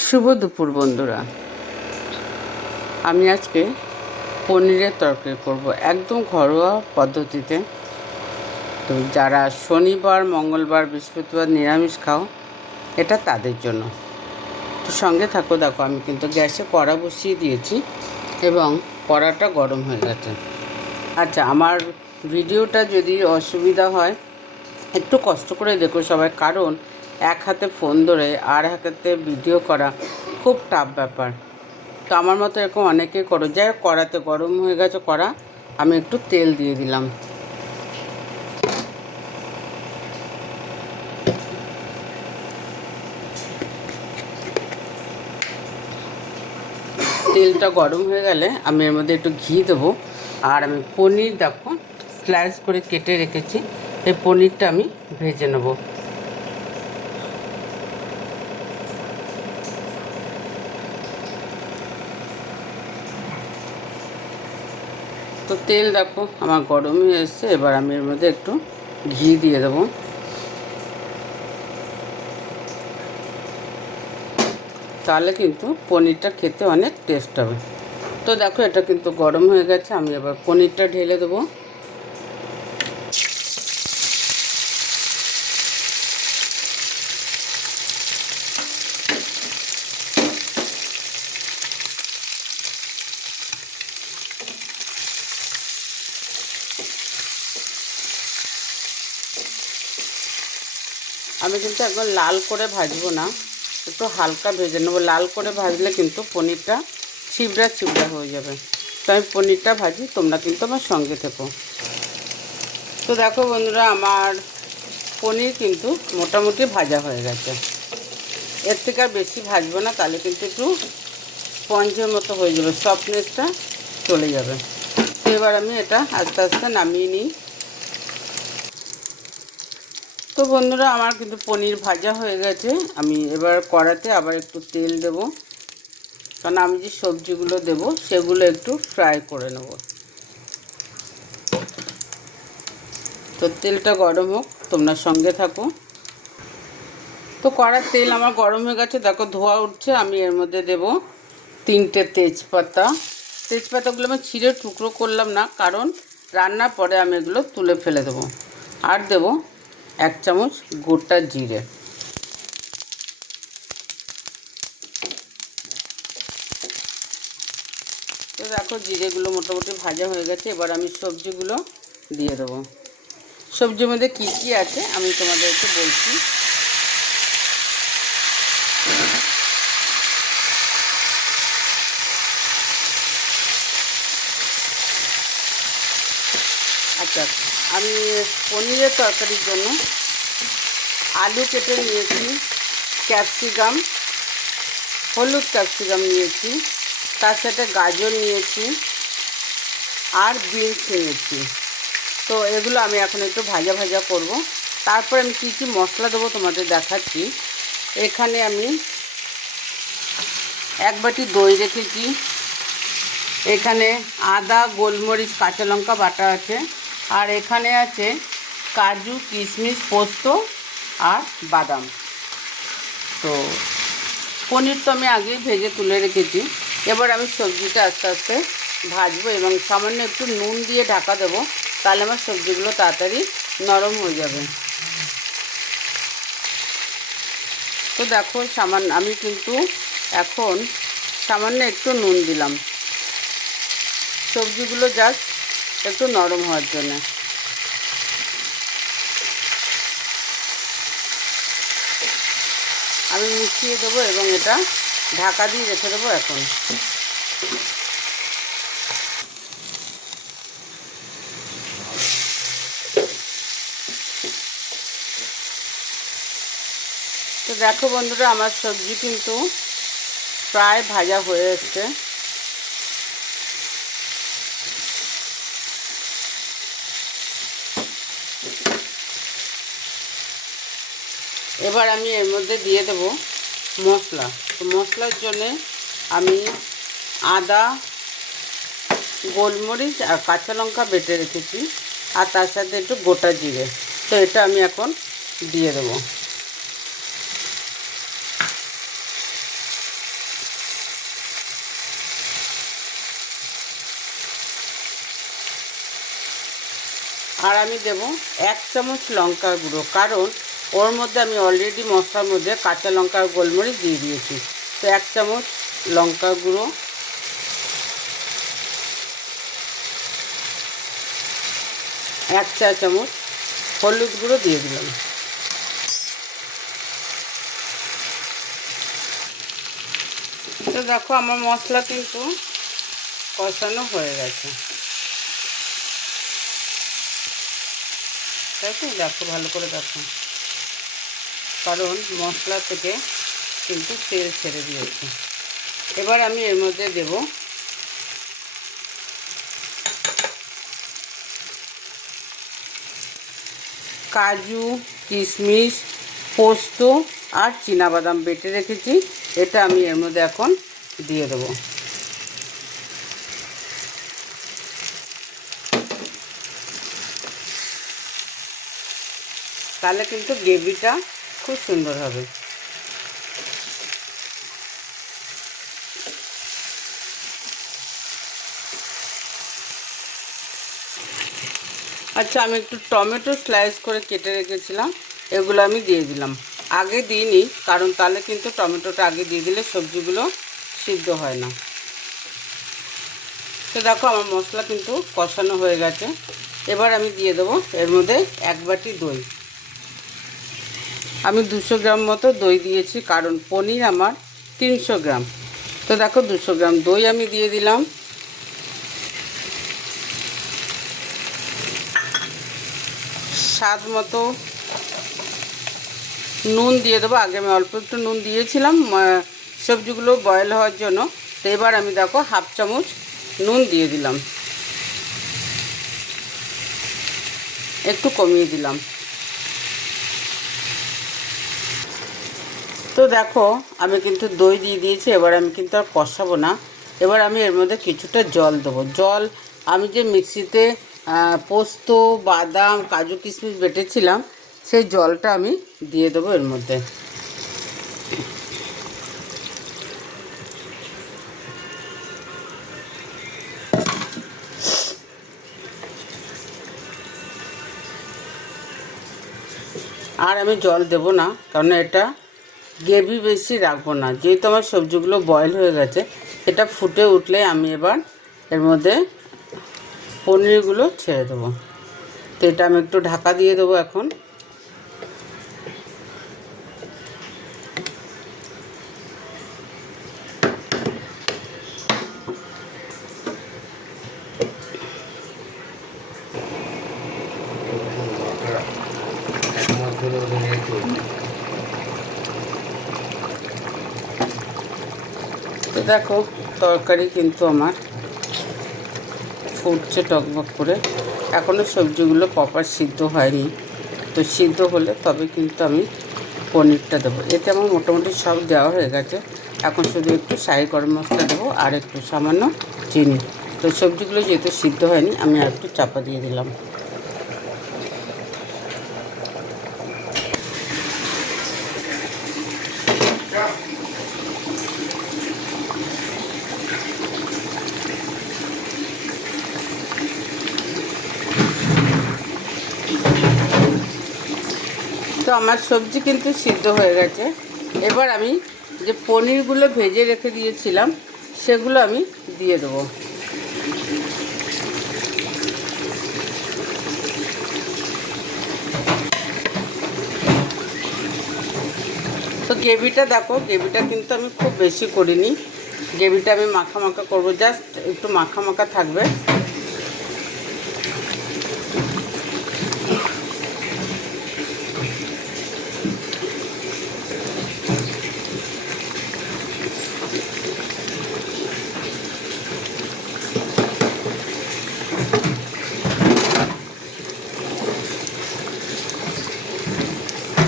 শুভ দুপুর, বন্ধুরা। আমি আজকে পনিরের তরকারি করব একদম ঘরোয়া পদ্ধতিতে। তো যারা শনিবার, মঙ্গলবার, বৃহস্পতিবার নিরামিষ খাও, এটা তাদের জন্য। তো সঙ্গে থাকো, দেখো, আমি কিন্তু গ্যাসে কড়া বসিয়ে দিয়েছি এবং কড়াটা গরম হয়ে গেছে। আচ্ছা আমার ভিডিওটা যদি অসুবিধা হয়, একটু কষ্ট করে দেখো সবাই, কারণ এক হাতে ফোন ধরে আর হাতে ভিডিও করা খুব টাফ ব্যাপার। তো আমার মতো এরকম অনেকে করো যাই হোক, কড়াতে গরম হয়ে গেছে কড়া আমি একটু তেল দিয়ে দিলাম। তেলটা গরম হয়ে গেলে আমি এর মধ্যে একটু ঘি দেবো। আর আমি পনির দেখো স্লাইস করে কেটে রেখেছি। এই পনিরটা আমি ভেজে নেব। তো তেল দেখো, আমার গরম এসছে এবার আমি এর মধ্যে একটু ঘি দিয়ে দেবো। তাহলে কিন্তু পনিরটা খেতে অনেক টেস্ট হবে। তো দেখো, এটা কিন্তু গরম হয়ে গেছে, আমি এবার পনিরটা ঢেলে দেবো। আমি কিন্তু একদম লাল করে ভাজবো না। একটু হালকা ভেজে নেব। লাল করে ভাজলে কিন্তু পনিরটা ছিবড়া ছিবড়া হয়ে যাবে। তো আমি পনিরটা ভাজি, তোমরা কিন্তু আমার সঙ্গে থেকো। তো দেখো বন্ধুরা, আমার পনির কিন্তু মোটামুটি ভাজা হয়ে গেছে। এর থেকে আর বেশি ভাজবো না, তাহলে কিন্তু একটু স্পঞ্জের মতো হয়ে যাবে। সফটনেসটা চলে যাবে। এবার আমি এটা আস্তে আস্তে নামিয়ে নিই। তো বন্ধুরা, আমার কিন্তু পনির ভাজা হয়ে গেছে। আমি এবার কড়াতে আবার একটু তেল দেব। কারণ আমি যে সবজিগুলো দেব, সেগুলো একটু ফ্রাই করে নেব। তো তেলটা গরম হোক, তোমরা সঙ্গে থাকো। তো কড়ার তেল আমার গরম হয়ে গেছে। দেখো, ধোয়া উঠছে। আমি এর মধ্যে দেব তিনটে তেজপাতা। তেজপাতাগুলো আমি ছিঁড়ে টুকরো করলাম না, কারণ রান্নার পরে আমি এগুলো তুলে ফেলে দেবো। আর দেবো এক চামচ গোটা জিরে। তো দেখো জিরেগুলো মোটামুটি ভাজা হয়ে গেছে, এবার আমি সবজিগুলো দিয়ে দেবো। সবজির মধ্যে কী কী আছে আমি তোমাদেরকে বলছি। আচ্ছা আমি পনিরের তরকারির জন্য আলু কেটে নিয়েছি, ক্যাপসিকাম, হলুদ ক্যাপসিকাম নিয়েছি, তার সাথে গাজর নিয়েছি আর বিনস নিয়েছি। তো এগুলো আমি এখন একটু ভাজা ভাজা করব। তারপর আমি কী কী মশলা দেবো তোমাদের দেখাচ্ছি। এখানে আমি এক বাটি দই রেখেছি। এখানে আদা, গোলমরিচ, কাঁচা লঙ্কা বাটা আছে। আর এখানে আছে কাজু, কিশমিশ, পোস্ত আর বাদাম। তো পনির তো আমি আগেই ভেজে তুলে রেখেছি। এবার আমি সবজিটা আস্তে আস্তে ভাজবো এবং সামান্য একটু নুন দিয়ে ঢাকা দেবো, তাহলে আমার সবজিগুলো তাড়াতাড়ি নরম হয়ে যাবে। তো দেখো সামান্য আমি কিন্তু এখন সামান্য একটু নুন দিলাম। সবজিগুলো জাস্ট একটু নরম হওয়ার জন্য। আমি মিশিয়ে দেবো এবং এটা ঢাকা দিয়ে রেখে দেবো এখন। তো দেখো বন্ধুরা, আমার সবজি কিন্তু প্রায় ভাজা হয়ে এসছে। এবার আমি এর মধ্যে দিয়ে দেব মশলা। তো মশলার জন্যে আমি আদা, গোলমরিচ আর কাঁচা লঙ্কা বেটে রেখেছি। আর তার সাথে একটু গোটা জিরে। তো এটা আমি এখন দিয়ে দেব। আর আমি দেব এক চামচ লঙ্কার গুঁড়ো। কারণ ওর মধ্যে আমি অলরেডি মশলার মধ্যে কাঁচা লঙ্কা আর গোলমরিচ দিয়ে দিয়েছি। তো এক চামচ লঙ্কা গুঁড়ো। এক চা চামচ হলুদ গুঁড়ো দিয়ে দিলাম। তো দেখো আমার মশলা কিন্তু কষানো হয়ে গেছে। তাই তো? দেখো, ভালো করে দেখো। কারণ মশলা থেকে কিন্তু তেল ছেড়ে দিয়েছে। এবার আমি এর মধ্যে দেব কাজু, কিশমিশ, পোস্ত আর বাদাম বেটে রেখেছি। এটা আমি এর মধ্যে এখন দিয়ে দেবো। তাহলে কিন্তু গ্রেভিটা খুব সুন্দর হবে। আচ্ছা আমি একটু টমেটো স্লাইস করে কেটে রেখেছিলাম, এগুলো আমি দিয়ে দিলাম। আগে দিইনি, কারণ তাহলে কিন্তু টমেটোটা আগে দিয়ে দিলে সবজিগুলো সিদ্ধ হয় না। তো দেখো, আমার মশলা কিন্তু কষানো হয়ে গেছে। এবার আমি দিয়ে দেবো এর মধ্যে এক বাটি দই। আমি দুশো গ্রাম মতো দই দিয়েছি, কারণ পনির আমার তিনশো গ্রাম। তো দেখো, দুশো গ্রাম দই আমি দিয়ে দিলাম। স্বাদ মতো নুন দিয়ে দেবো। আগে আমি অল্প একটু নুন দিয়েছিলাম সবজিগুলো বয়েল হওয়ার জন্য। তো এবার আমি দেখো, হাফ চামচ নুন দিয়ে দিলাম। একটু কমিয়ে দিলাম। তো দেখো, আমি কিন্তু দই দিয়ে দিয়েছি, এবার আমি কিন্তু আর কষাবো না। এবার আমি এর মধ্যে কিছুটা জল দেবো। জল আমি যে মিক্সিতে পোস্ত, বাদাম, কাজু কিশমিশ বেটেছিলাম, সেই জলটা আমি দিয়ে দেবো এর মধ্যে। আর আমি জল দেব না, কারণ এটা গ্রেভি বেশি রাখব না। যেহেতু আমার সবজিগুলো বয়েল হয়ে গেছে এটা ফুটে উঠলে আমি এবার এর মধ্যে পনিরগুলো ছেড়ে দেবো। তো এটা আমি একটু ঢাকা দিয়ে দেবো এখন। তো দেখো তরকারি কিন্তু আমার ফুটছে টকবক করে। এখনও সবজিগুলো প্রপার সিদ্ধ হয়নি। তো সিদ্ধ হলে তবে কিন্তু আমি পনিরটা দেবো। এতে আমার মোটামুটি সব দেওয়া হয়ে গেছে। এখন শুধু একটু শাহি গরম মশলা দেবো আর একটু সামান্য চিনি। তো সবজিগুলো যেহেতু সিদ্ধ হয়নি, আমি আর একটু চাপা দিয়ে দিলাম। তো আমার সবজি কিন্তু সিদ্ধ হয়ে গেছে। এবার আমি যে পনিরগুলো ভেজে রেখে দিয়েছিলাম, সেগুলো আমি দিয়ে দেবো। তো গ্রেভিটা দেখো, গ্রেভিটা কিন্তু আমি খুব বেশি করিনি। গ্রেভিটা আমি মাখা মাখা করব, জাস্ট একটু মাখা মাখা থাকবে।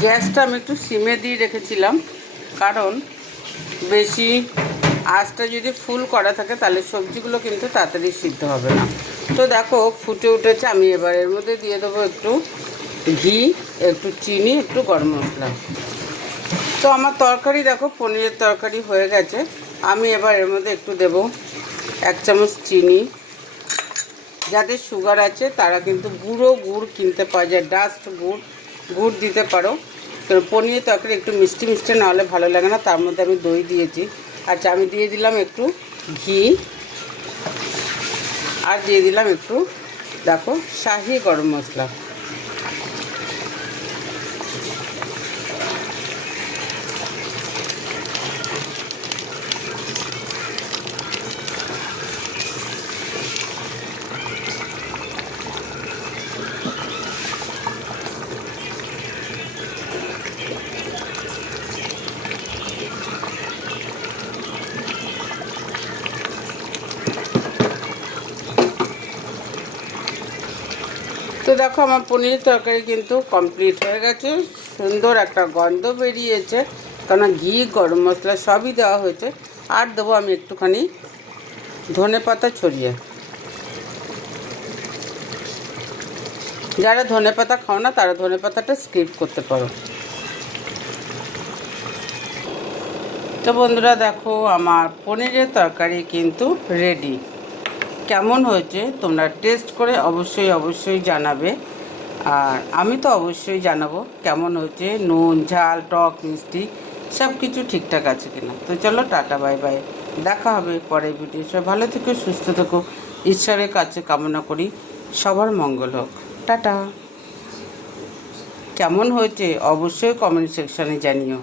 গ্যাসটা আমি একটু সিমে দিয়ে রেখেছিলাম, কারণ বেশি আঁচটা যদি ফুল করা থাকে তাহলে সবজিগুলো কিন্তু তাড়াতাড়ি সিদ্ধ হবে না। তো দেখো ফুটে উঠেছে, আমি এবার এর মধ্যে দিয়ে দেবো একটু ঘি, একটু চিনি, একটু গরম মশলা। তো আমার তরকারি দেখো, পনিরের তরকারি হয়ে গেছে। আমি এবার এর মধ্যে একটু দেব এক চামচ চিনি। যাদের সুগার আছে তারা কিন্তু গুঁড়ো গুড় কিনতে পাওয়া যায় ডাস্ট গুড় গুড় দিতে পারো। তো পনির তরকারি একটু মিষ্টি মিষ্টি না হলে ভালো লাগে না, তার মধ্যে আমি দই দিয়েছি। আচ্ছা আমি দিয়ে দিলাম একটু ঘি। আর দিয়ে দিলাম একটু, দেখো, শাহি গরম মশলা। দেখো, আমার পনির তরকারি কিন্তু কমপ্লিট হয়ে গেছে। সুন্দর একটা গন্ধ বেরিয়েছে কারণ ঘি, গরম মশলা সবই দেওয়া হয়েছে। আর দেবো আমি একটুখানি ধনে পাতা ছড়িয়ে। যারা ধনে পাতা খাও না, তারা ধনে পাতাটা স্কিপ করতে পারো। তো বন্ধুরা দেখো, আমার পনিরের তরকারি কিন্তু রেডি কেমন হয়েছে তোমরা টেস্ট করে অবশ্যই অবশ্যই জানাবে। আর আমি তো অবশ্যই জানাব কেমন হয়েছে, নুন, ঝাল, টক, মিষ্টি সব কিছু ঠিকঠাক আছে কিনা। তো চলো, টাটা, বাই বাই। দেখা হবে পরের ভিডিও সব ভালো থেকো, সুস্থ থেকো। ঈশ্বরের কাছে কামনা করি। সবার মঙ্গল হোক। টাটা। কেমন হয়েছে অবশ্যই কমেন্ট সেকশানে জানিও।